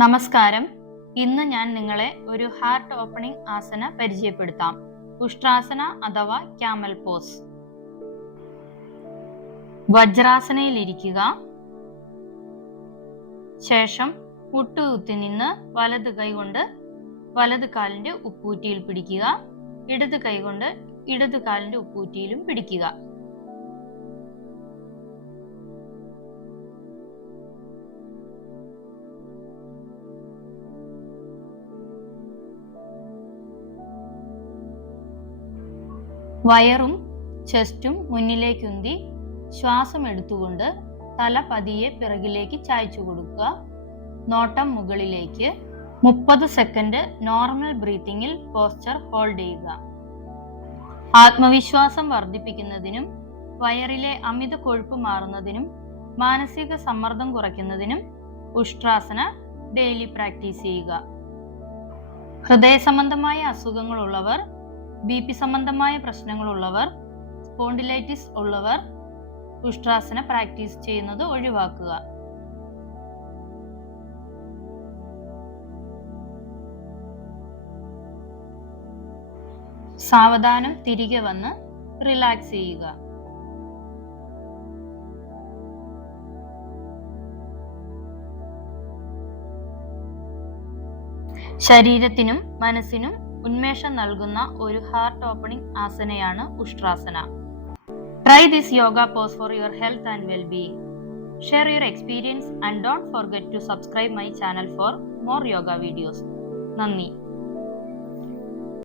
നമസ്കാരം. ഇന്ന് ഞാൻ നിങ്ങളെ ഒരു ഹാർട്ട് ഓപ്പണിംഗ് ആസന പരിചയപ്പെടുത്താം. ഉഷ്ട്രാസന അഥവാ ക്യാമൽ പോസ്. വജ്രാസനയിലിരിക്കുക. ശേഷം മുട്ടുകുത്തി നിന്ന് വലത് കൈകൊണ്ട് വലത് കാലിന്റെ ഉപ്പൂറ്റിയിൽ പിടിക്കുക. ഇടത് കൈകൊണ്ട് ഇടത് കാലിന്റെ ഉപ്പൂറ്റിയിലും പിടിക്കുക. വയറും ചെസ്റ്റും മുന്നിലേക്കുന്തി ശ്വാസം എടുത്തുകൊണ്ട് തല പതിയെ പിറകിലേക്ക് ചായച്ചു കൊടുക്കുക. നോട്ടം മുകളിലേക്ക്. 30 സെക്കൻഡ് നോർമൽ ബ്രീത്തിങ്ങിൽ പോസ്ചർ ഹോൾഡ് ചെയ്യുക. ആത്മവിശ്വാസം വർദ്ധിപ്പിക്കുന്നതിനും വയറിലെ അമിത കൊഴുപ്പ് മാറുന്നതിനും മാനസിക സമ്മർദ്ദം കുറയ്ക്കുന്നതിനും ഉഷ്ട്രാസന ഡെയിലി പ്രാക്ടീസ് ചെയ്യുക. ഹൃദയ സംബന്ധമായ അസുഖങ്ങളുള്ളവർ, BP സംബന്ധമായ പ്രശ്നങ്ങളുള്ളവർ, സ്പോണ്ടിലൈറ്റിസ് ഉള്ളവർ ഉഷ്ട്രാസന പ്രാക്ടീസ് ചെയ്യുന്നത് ഒഴിവാക്കുക. സാവധാനം തിരികെ വന്ന് റിലാക്സ് ചെയ്യുക. ശരീരത്തിനും മനസ്സിനും ഉന്മേഷം നൽകുന്ന ഒരു ഹാർട്ട് ഓപ്പണിംഗ് ആസനയാണ് Ustrasana. Try this yoga pose for your health and well-being. Share your experience and don't forget to subscribe my channel for more yoga videos. നന്ദി.